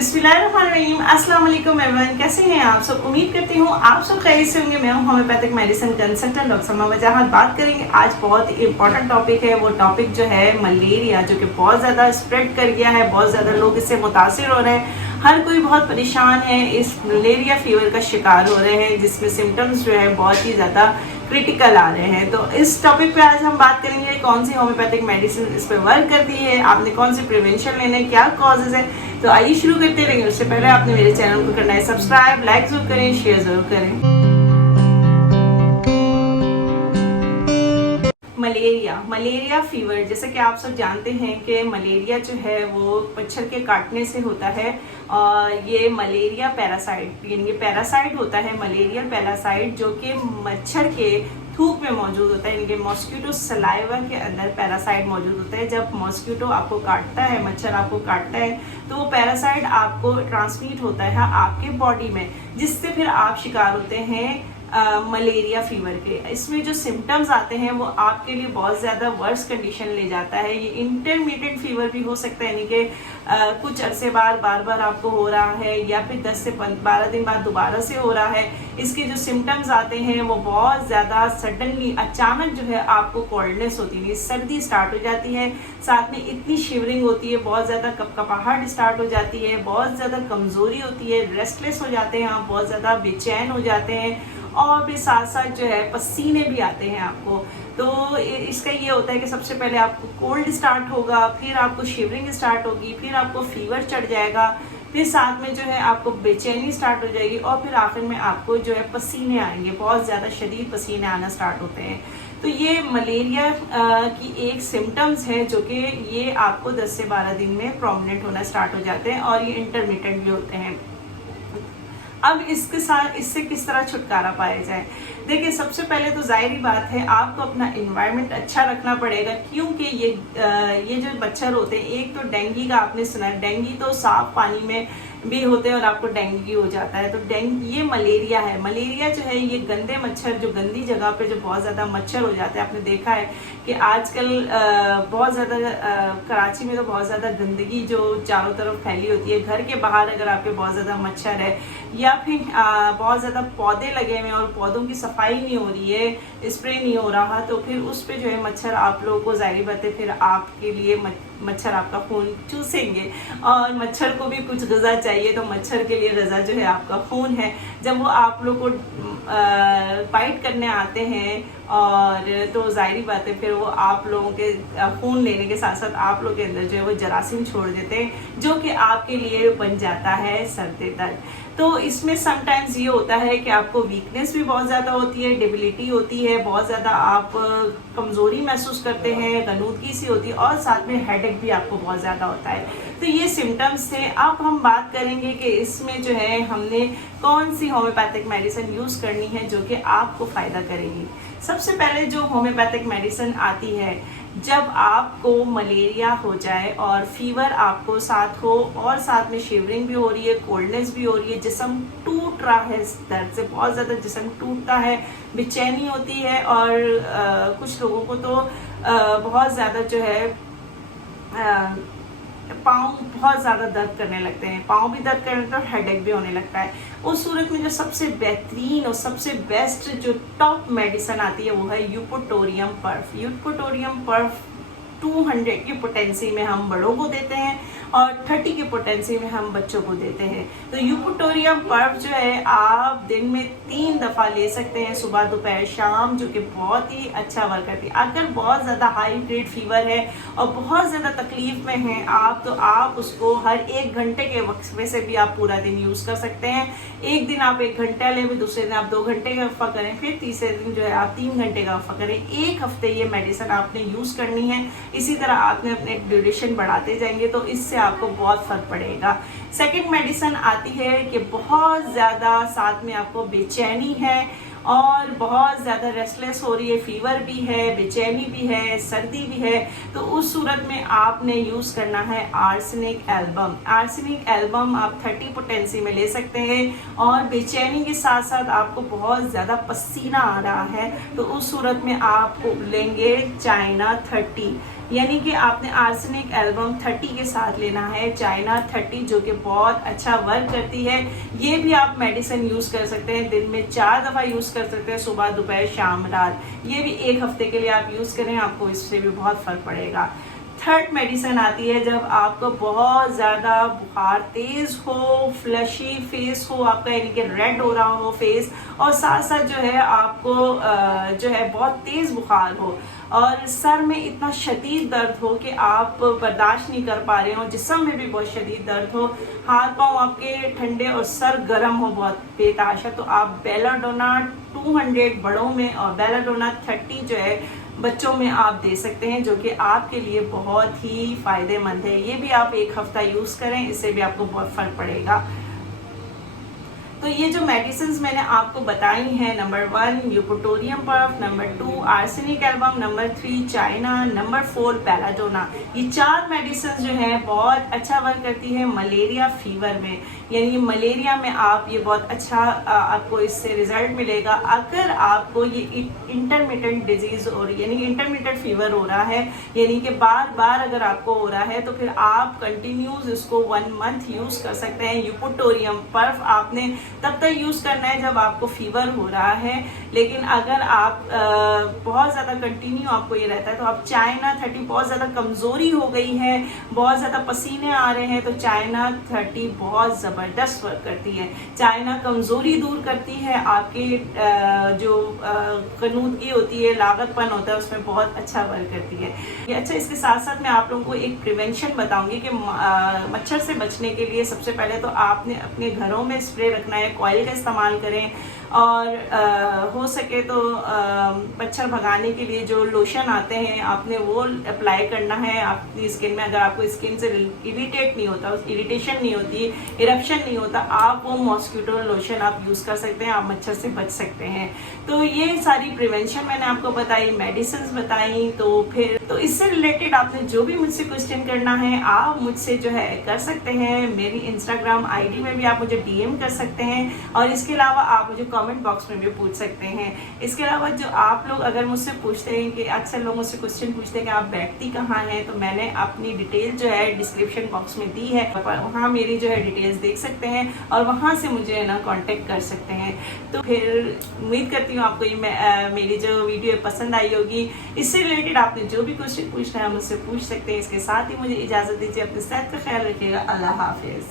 बिस्मिल्लाहिर्रहमानिर्रहीम, अस्सलाम वालेकुम एवरीवन। कैसे हैं आप सब? उम्मीद करती हूँ आप सब खैरियत से होंगे। मैं हूँ homeopathic medicine consultant doctor Salma वजाहत। बात करेंगे आज बहुत ही इंपॉर्टेंट टॉपिक है। वो टॉपिक जो है मलेरिया, जो कि बहुत ज़्यादा स्प्रेड कर गया है। बहुत ज़्यादा लोग इससे मुतासिर हो रहे हैं। हर कोई बहुत परेशान है, इस मलेरिया फीवर का शिकार हो रहे हैं, जिसमें सिम्टम्स जो है बहुत ही ज़्यादा क्रिटिकल आ रहे हैं। तो इस टॉपिक पे आज हम बात करेंगे कौन सी होम्योपैथिक मेडिसिन इस पर वर्क करती है, आपने कौन सी प्रिवेंशन लेने, क्या कॉजेज है। तो आइए शुरू करते रहेंगे। उससे पहले आपने मेरे चैनल को करना है सब्सक्राइब, लाइक जरूर करें, शेयर जरूर करें। मलेरिया फीवर, जैसे कि आप सब जानते हैं कि मलेरिया जो है वो मच्छर के काटने से होता है। और ये मलेरिया पैरासाइट, यानी ये पैरासाइट होता है, मलेरियल पैरासाइट, जो कि मच्छर के थूक में मौजूद होता है। यानी कि मॉस्किटो सलाइवा के अंदर पैरासाइट मौजूद होता है। जब मॉस्किटो आपको काटता है, मच्छर आपको काटता है, तो वो पैरासाइट आपको ट्रांसमिट होता है आपके बॉडी में, जिससे फिर आप शिकार होते हैं मलेरिया फीवर के। इसमें जो सिम्टम्स आते हैं वो आपके लिए बहुत ज़्यादा वर्स कंडीशन ले जाता है। ये इंटरमीडिएट फीवर भी हो सकता है, यानी कि कुछ अरसे बार बार आपको हो रहा है, या फिर 10 से 12 दिन बाद दोबारा से हो रहा है। इसके जो सिम्टम्स आते हैं वो बहुत ज़्यादा सडनली, अचानक जो है आपको कोल्डनेस होती है, सर्दी स्टार्ट हो जाती है, साथ में इतनी शिवरिंग होती है, बहुत ज़्यादा कपकपाहट स्टार्ट हो जाती है, बहुत ज़्यादा कमज़ोरी होती है, रेस्टलेस हो जाते हैं आप, बहुत ज़्यादा बेचैन हो जाते हैं, और भी साथ साथ जो है पसीने भी आते हैं आपको। तो इसका ये होता है कि सबसे पहले आपको कोल्ड स्टार्ट होगा, फिर आपको शिवरिंग स्टार्ट होगी, फिर आपको फीवर चढ़ जाएगा, फिर साथ में जो है आपको बेचैनी स्टार्ट हो जाएगी, और फिर आखिर में आपको जो है पसीने आएंगे, बहुत ज़्यादा शदीद पसीने आना स्टार्ट होते हैं। तो ये मलेरिया की एक सिम्टम्स है, जो कि ये आपको 10 से 12 दिन में प्रोमिनेंट होना स्टार्ट हो जाते हैं, और ये इंटरमिटेंट भी होते हैं। अब इससे किस तरह छुटकारा पाया जाए? देखिए, सबसे पहले तो जाहिर बात है आपको अपना एनवायरनमेंट अच्छा रखना पड़ेगा, क्योंकि ये जो मच्छर होते हैं, एक तो डेंगू का आपने सुना, डेंगू तो साफ पानी में भी होते हैं और आपको डेंगू हो जाता है। तो ये मलेरिया है। मलेरिया जो है ये गंदे मच्छर, जो गंदी जगह पे जो बहुत ज़्यादा मच्छर हो जाते हैं। आपने देखा है कि आजकल बहुत ज़्यादा कराची में तो बहुत ज़्यादा गंदगी जो चारों तरफ फैली होती है। घर के बाहर अगर आपके बहुत ज़्यादा मच्छर है, या फिर बहुत ज़्यादा पौधे लगे हुए हैं और पौधों की सफाई नहीं हो रही है, स्प्रे नहीं हो रहा, तो फिर उस पर जो है मच्छर आप लोगों को, जाहिर बात है, फिर आपके लिए मच्छर आपका खून चूसेंगे। और मच्छर को भी कुछ ग़िज़ा चाहिए, तो मच्छर के लिए ग़िज़ा जो है आपका खून है। जब वो आप लोग को बाइट करने आते हैं, और तो जाहिर बात है फिर वो आप लोगों के खून लेने के साथ साथ आप लोग के अंदर जो है वो जरासीम छोड़ देते हैं, जो कि आपके लिए बन जाता है सर्दी दर्द। तो इसमें समटाइम्स ये होता है कि आपको वीकनेस भी बहुत ज़्यादा होती है, डेबिलिटी होती है, बहुत ज़्यादा आप कमज़ोरी महसूस करते हैं, गनूदगी सी होती है, और साथ में हेडेक भी आपको बहुत ज़्यादा होता है। तो ये सिम्टम्स थे। अब हम बात करेंगे कि इसमें जो है हमने कौन सी होम्योपैथिक मेडिसिन यूज़ करनी है जो कि आपको फ़ायदा करेगी। सबसे पहले जो होम्योपैथिक मेडिसिन आती है, जब आपको मलेरिया हो जाए और फीवर आपको साथ हो, और साथ में शिवरिंग भी हो रही है, कोल्डनेस भी हो रही है, जिस्म टूट रहा है, दर्द से बहुत ज़्यादा जिस्म टूटता है, बेचैनी होती है, और कुछ लोगों को तो बहुत ज़्यादा जो है पाँव बहुत ज़्यादा दर्द करने लगते हैं, पाँव भी दर्द करने लगता है और हेडेक भी होने लगता है। उस सूरत में जो सबसे बेहतरीन और सबसे बेस्ट जो टॉप मेडिसिन आती है वो है यूपोटोरियम पर्फ। यूपोटोरियम पर्फ 200 की पोटेंसी में हम बड़ों को देते हैं, और 30 की पोटेंसी में हम बच्चों को देते हैं। तो यूपोटोरियम पर्फ जो है आप दिन में 3 दफ़ा ले सकते हैं, सुबह दोपहर शाम, जो कि बहुत ही अच्छा वर्क करती है। अगर बहुत ज़्यादा हाई ग्रेड फीवर है और बहुत ज़्यादा तकलीफ़ में हैं आप, तो आप उसको हर 1 घंटे के वक्त में से भी आप पूरा दिन यूज़ कर सकते हैं। एक दिन आप 1 घंटा लें, दूसरे दिन आप 2 घंटे का वफ़ा करें, फिर तीसरे दिन जो है आप 3 घंटे का वफ़ा करें। 1 हफ्ते ये मेडिसिन आपने यूज़ करनी है। इसी तरह आपने अपने ड्यूरेशन बढ़ाते जाएंगे, तो इससे आपको बहुत फ़र्क पड़ेगा। सेकंड मेडिसिन आती है कि बहुत ज़्यादा साथ में आपको बेचैनी है, और बहुत ज़्यादा रेस्टलेस हो रही है, फीवर भी है, बेचैनी भी है, सर्दी भी है, तो उस सूरत में आपने यूज़ करना है आर्सेनिक एल्बम। आर्सेनिक एल्बम आप 30 पोटेंसी में ले सकते हैं, और बेचैनी के साथ साथ आपको बहुत ज़्यादा पसीना आ रहा है, तो उस सूरत में आप लेंगे चाइना 30। यानी कि आपने आर्सेनिक एल्बम 30 के साथ लेना है, चाइना 30 जो कि बहुत अच्छा वर्क करती है। ये भी आप मेडिसिन यूज़ कर सकते हैं, दिन में 4 दफ़ा यूज़ कर सकते हैं, सुबह दोपहर शाम रात। ये भी 1 हफ्ते के लिए आप यूज़ करें, आपको इससे भी बहुत फ़र्क पड़ेगा। थर्ड मेडिसिन आती है जब आपको बहुत ज़्यादा बुखार तेज़ हो, फ्लशी फेस हो आपका, यानी कि रेड हो रहा हो फेस, और साथ साथ जो है आपको जो है बहुत तेज़ बुखार हो और सर में इतना शदीद दर्द हो कि आप बर्दाश्त नहीं कर पा रहे हो, जिस्म में भी बहुत शदीद दर्द हो, हाथ पांव आपके ठंडे और सर गर्म हो बहुत बेताशा, तो आप बेलाडोना 200 बड़ों में और बेलाडोना 30 जो है बच्चों में आप दे सकते हैं, जो कि आपके लिए बहुत ही फायदेमंद है। ये भी आप 1 हफ्ता यूज़ करें, इससे भी आपको बहुत फ़र्क पड़ेगा। तो ये जो मेडिसिन मैंने आपको बताई हैं, number 1 eupatorium perf, number 2 arsenic album, number 3 china, number 4 belladonna, ये 4 मेडिसिन जो है बहुत अच्छा वर्क करती है मलेरिया फीवर में, यानी मलेरिया में आप ये बहुत अच्छा आपको इससे रिजल्ट मिलेगा। अगर आपको ये इंटरमिटेंट डिजीज और यानी इंटरमिटेंट फीवर हो रहा है, यानी कि बार बार अगर आपको हो रहा है, तो फिर आप कंटिन्यूज इसको 1 मंथ यूज कर सकते हैं। यूपोटोरियम पर्फ आपने तब तक यूज करना है जब आपको फीवर हो रहा है, लेकिन अगर आप बहुत ज्यादा कंटिन्यू आपको ये रहता है तो आप चाइना 30, बहुत ज्यादा कमजोरी हो गई है, बहुत ज्यादा पसीने आ रहे हैं, तो चाइना 30 बहुत जबरदस्त वर्क करती है। चाइना कमजोरी दूर करती है, आपके जो कनूदगी होती है, लागतपन होता है, उसमें बहुत अच्छा वर्क करती है ये। अच्छा, इसके साथ साथ मैं आप लोगों को एक प्रिवेंशन बताऊंगी कि मच्छर से बचने के लिए सबसे पहले तो आपने अपने घरों में स्प्रे रखना है, कॉइल का इस्तेमाल करें, और हो सके तो मच्छर भगाने के लिए जो लोशन आते हैं आपने वो अप्लाई करना है अपनी स्किन में। अगर आपको स्किन से इरिटेट नहीं होता, इरिटेशन नहीं होती, इरप्शन नहीं होता, आप वो मॉस्किटो लोशन आप यूज़ कर सकते हैं, आप मच्छर से बच सकते हैं। तो ये सारी प्रिवेंशन मैंने आपको बताई, मेडिसिन बताई। तो फिर तो इससे रिलेटेड आपने जो भी मुझसे क्वेश्चन करना है आप मुझसे जो है कर सकते हैं। मेरी इंस्टाग्राम आईडी में भी आप मुझे डीएम कर सकते हैं, और इसके अलावा आप मुझे कमेंट बॉक्स में भी पूछ सकते हैं। इसके अलावा जो आप लोग अगर मुझसे पूछते हैं कि अक्सर लोग मुझसे क्वेश्चन पूछते हैं कि आप बैठती कहाँ हैं, तो मैंने अपनी डिटेल जो है डिस्क्रिप्शन बॉक्स में दी है, वहाँ मेरी जो है डिटेल्स देख सकते हैं और वहाँ से मुझे ना कांटेक्ट कर सकते हैं। तो फिर उम्मीद करती हूँ आपको ये मेरी जो वीडियो पसंद आई होगी। इससे रिलेटेड आपने जो भी क्वेश्चन पूछना है मुझसे पूछ सकते हैं। इसके साथ ही मुझे इजाज़त दीजिए, अपने सेहत का ख्याल रखिएगा। अल्लाह हाफिज़।